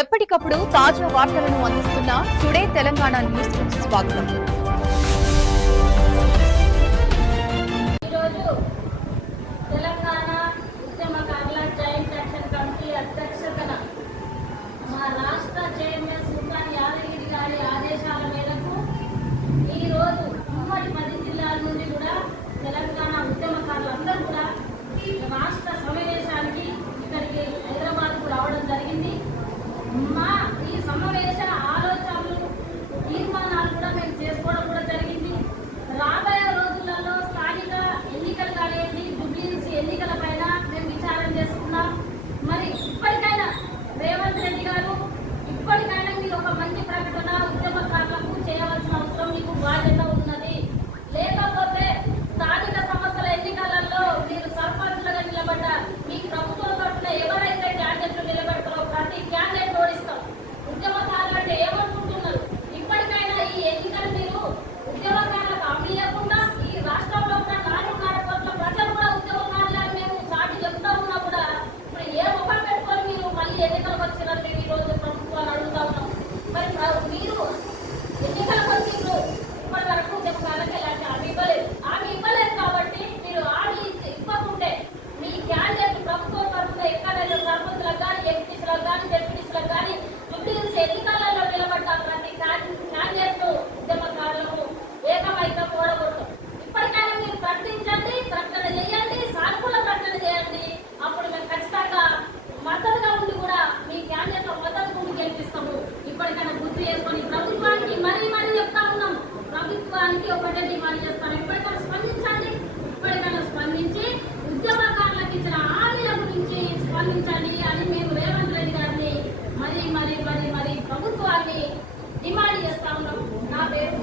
ఎప్పటికప్పుడు తాజా వార్తలను అందిస్తున్న టుడే తెలంగాణ న్యూస్ స్వాగతం. 妈你怎么嘞 ప్రభుత్వానికి ఒకటే డిమాండ్ చేస్తాను ఇప్పటికైనా స్పందించండి. ఇప్పటికైనా స్పందించి ఉద్యమకారులకు ఇచ్చిన హామీల గురించి స్పందించండి అని మేము రేవంత్ రెడ్డి గారిని మరి మరి మరి మరీ ప్రభుత్వాన్ని డిమాండ్ చేస్తా ఉన్నాం. నా పేరు